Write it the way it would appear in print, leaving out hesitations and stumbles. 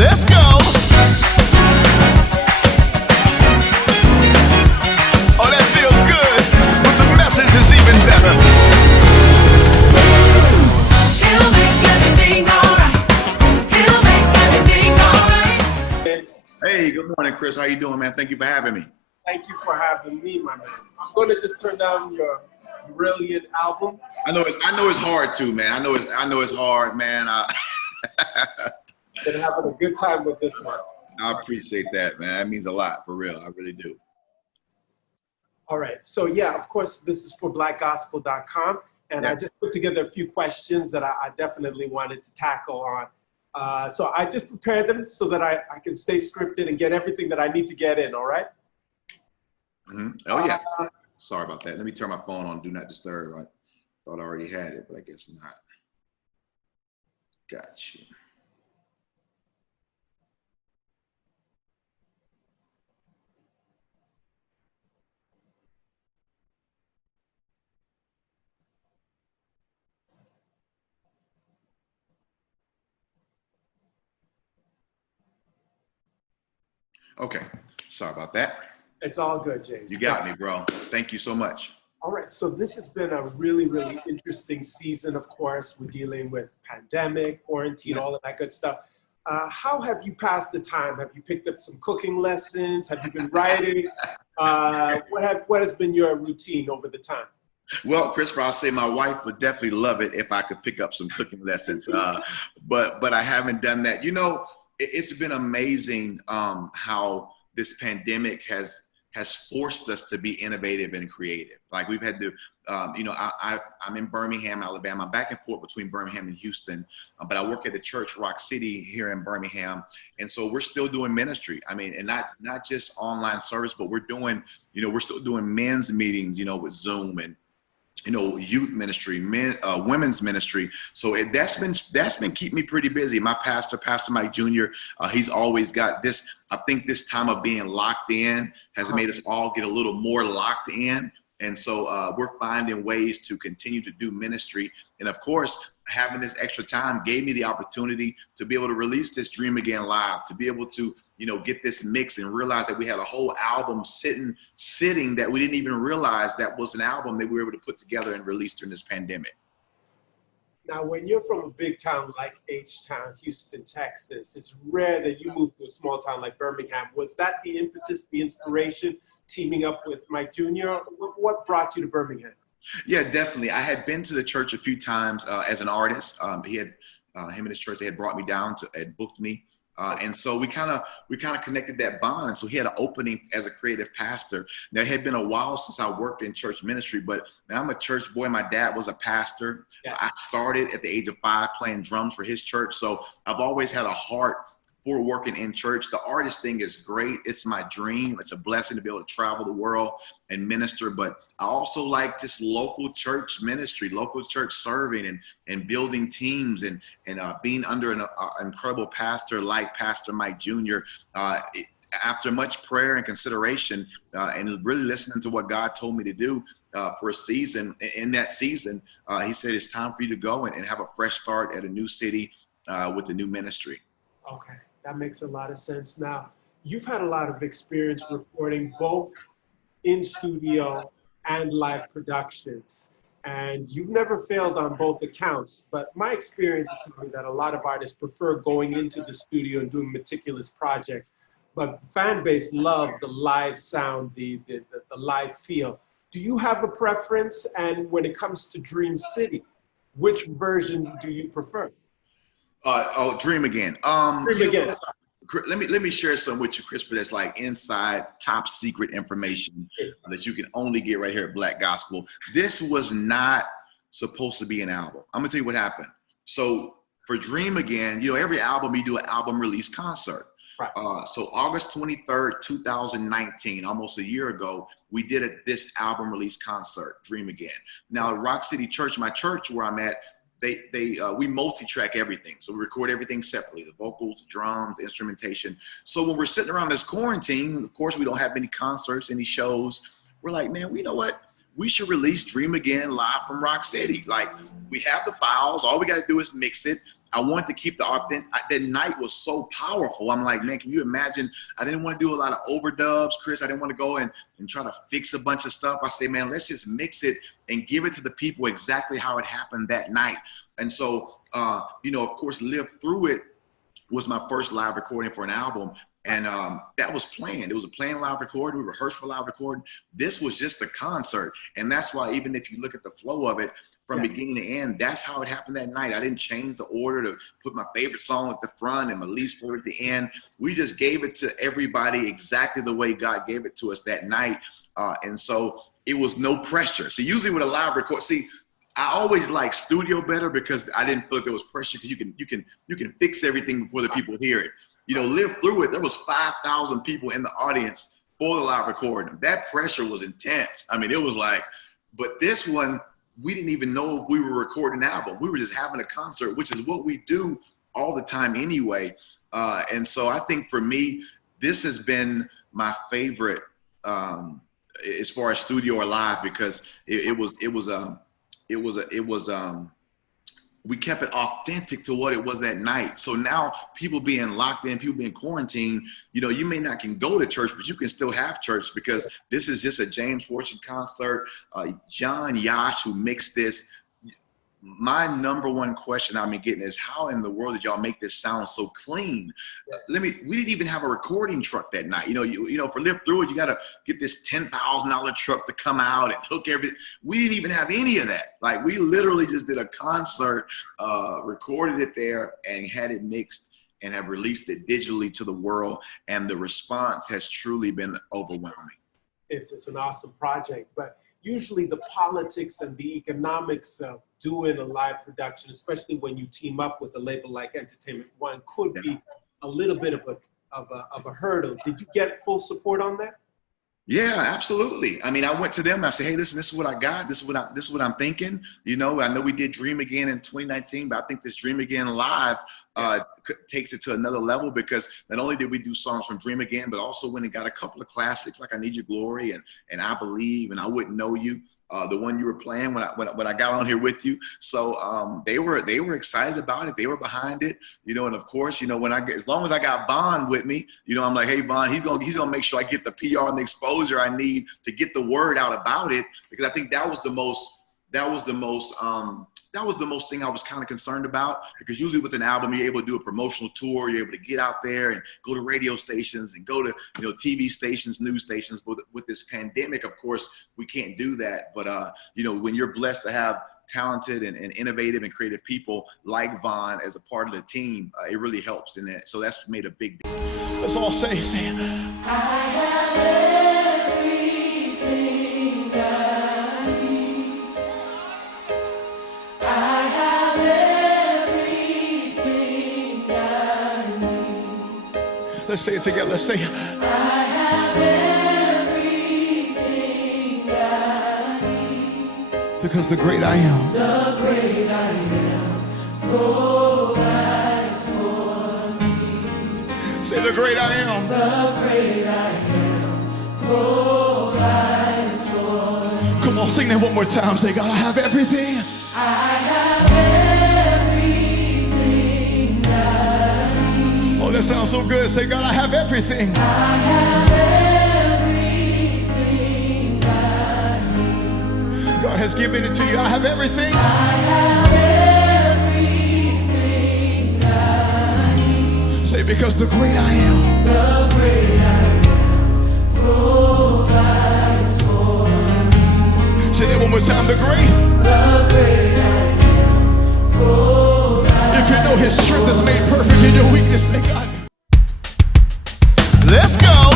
Let's go. Oh, that feels good, but the message is even better. He'll make everything alright. He'll make everything alright. Hey, good morning, Chris. How you doing, man? Thank you for having me. Thank you for having me, my man. I'm going to just turn down your brilliant album. I know it's hard too, man. I know it's hard, man. Been having a good time with this one. I appreciate that, man. That means a lot, for real. I really do. All right. So yeah, of course, this is for blackgospel.com. And Yeah. I just put together a few questions that I definitely wanted to tackle on. So I just prepared them so that I can stay scripted and get everything that I need to get in, all right? Mm-hmm. Oh, yeah. Sorry about that. Let me turn my phone on Do Not Disturb. I thought I already had it, but I guess not. Got you. Okay. Sorry about that. It's all good, James. You got me, bro. Thank you so much. All right, so this has been a really, really interesting season, of course. We're dealing with pandemic, quarantine, all of that good stuff. How have you passed the time? Have you picked up some cooking lessons? Have you been writing? What has been your routine over the time? Well, Christopher, I'll say my wife would definitely love it if I could pick up some cooking lessons, but I haven't done that. You know, it's been amazing how this pandemic has forced us to be innovative and creative. Like we've had to, I'm in Birmingham, Alabama. I'm back and forth between Birmingham and Houston, but I work at a church, Rock City, here in Birmingham. And so we're still doing ministry. I mean, and not just online service, but we're still doing men's meetings, with Zoom and, youth ministry, women's ministry. So that's been keeping me pretty busy. My pastor, Pastor Mike Jr., he's always got this. I think this time of being locked in has made us all get a little more locked in. And so we're finding ways to continue to do ministry. And of course, having this extra time gave me the opportunity to be able to release this Dream Again live, to be able to, get this mix and realize that we had a whole album sitting that we didn't even realize that was an album that we were able to put together and release during this pandemic. Now, when you're from a big town like H-Town, Houston, Texas, it's rare that you move to a small town like Birmingham. Was that the impetus, the inspiration, teaming up with Mike Jr.? What brought you to Birmingham? Yeah, definitely. I had been to the church a few times as an artist. Him and his church, they had brought me down had booked me. And so we kind of connected that bond. And so he had an opening as a creative pastor. Now, it had been a while since I worked in church ministry, but man, I'm a church boy. My dad was a pastor. Yeah. I started at the age of 5 playing drums for his church. So I've always had a heart for working in church. The artist thing is great. It's my dream. It's a blessing to be able to travel the world and minister. But I also like just local church ministry, local church serving and building teams and being under an incredible pastor like Pastor Mike Jr. After much prayer and consideration and really listening to what God told me to do for a season, in that season, he said, it's time for you to go and have a fresh start at a new city with a new ministry. Okay. That makes a lot of sense. Now, you've had a lot of experience recording both in studio and live productions, and you've never failed on both accounts. But my experience is telling me that a lot of artists prefer going into the studio and doing meticulous projects, but fan base love the live sound, the live feel. Do you have a preference? And when it comes to Dream City, which version do you prefer? Dream Again. Dream Again. Let me share some with you, Christopher. That's like inside, top secret information that you can only get right here at Black Gospel. This was not supposed to be an album. I'm gonna tell you what happened. So for Dream Again, every album you do an album release concert. Right. So August 23rd, 2019, almost a year ago, we did this album release concert, Dream Again. Now, Rock City Church, my church where I'm at, we multi-track everything. So we record everything separately, the vocals, drums, instrumentation. So when we're sitting around this quarantine, of course, we don't have many concerts, any shows. We're like, man, you know what? We should release Dream Again live from Rock City. Like, we have the files. All we got to do is mix it. I wanted to keep the authentic. That night was so powerful. I'm like, man, can you imagine? I didn't want to do a lot of overdubs, Chris. I didn't want to go and try to fix a bunch of stuff. I say, man, let's just mix it and give it to the people exactly how it happened that night. And so, you know, of course, Live Through It was my first live recording for an album. And that was planned. It was a planned live recording. We rehearsed for live recording. This was just a concert. And that's why even if you look at the flow of it, from beginning to end, that's how it happened that night. I didn't change the order to put my favorite song at the front and my least favorite at the end. We just gave it to everybody exactly the way God gave it to us that night. And so it was no pressure. See, usually with a live record, I always like studio better because I didn't feel like there was pressure because you can fix everything before the people hear it. You know, Live Through It, there was 5,000 people in the audience for the live recording. That pressure was intense. I mean, it was like, but this one, we didn't even know we were recording an album. We were just having a concert, which is what we do all the time anyway. And so I think for me, this has been my favorite as far as studio or live, because we kept it authentic to what it was that night. So now people being locked in, people being quarantined, you know, you may not can go to church, but you can still have church because this is just a James Fortune concert. John Yash, who mixed this. My number one question I've been getting is, how in the world did y'all make this sound so clean? We didn't even have a recording truck that night. You know, for Live Through It, you got to get this $10,000 truck to come out and hook everything. We didn't even have any of that. Like, we literally just did a concert, recorded it there and had it mixed and have released it digitally to the world. And the response has truly been overwhelming. It's an awesome project, but usually the politics and the economics of doing a live production, especially when you team up with a label like Entertainment One, could be a little bit of a hurdle. Did you get full support on that? Yeah, absolutely. I mean, I went to them and I said, hey, listen, this is what I got. This is what I'm thinking. You know, I know we did Dream Again in 2019, but I think this Dream Again live takes it to another level, because not only did we do songs from Dream Again, but also went and got a couple of classics like I Need Your Glory and I Believe and I Wouldn't Know You. The one you were playing when I got on here with you. So they were excited about it. They were behind it, you know. And of course, you know, as long as I got Bond with me, you know, I'm like, hey, Bond, he's gonna make sure I get the PR and the exposure I need to get the word out about it, because I think that was the most thing I was kind of concerned about, because usually with an album, you're able to do a promotional tour, you're able to get out there and go to radio stations and go to, you know, TV stations, news stations. But with this pandemic, of course, we can't do that. But, you know, when you're blessed to have talented and innovative and creative people like Vaughn as a part of the team, it really helps in that. So that's made a big deal. Let's all say, I have everything I need. I have everything I need. let's say it together. Let's say, I have everything I need. because the great I am. The great I am provides for me. Say the great I am. The great I am provides for me. Come on, sing that one more time. Say, God, I have everything. I have everything I need. Oh, that sounds so good. Say, God, I have everything. I have everything I need. God has given it to you. I have everything. I have everything I need. Say, because the great I am. The great I am provides for me. Say that one more time. The great. The great I am provides. If you know his strength is made perfect in your weakness, say, God. Let's go.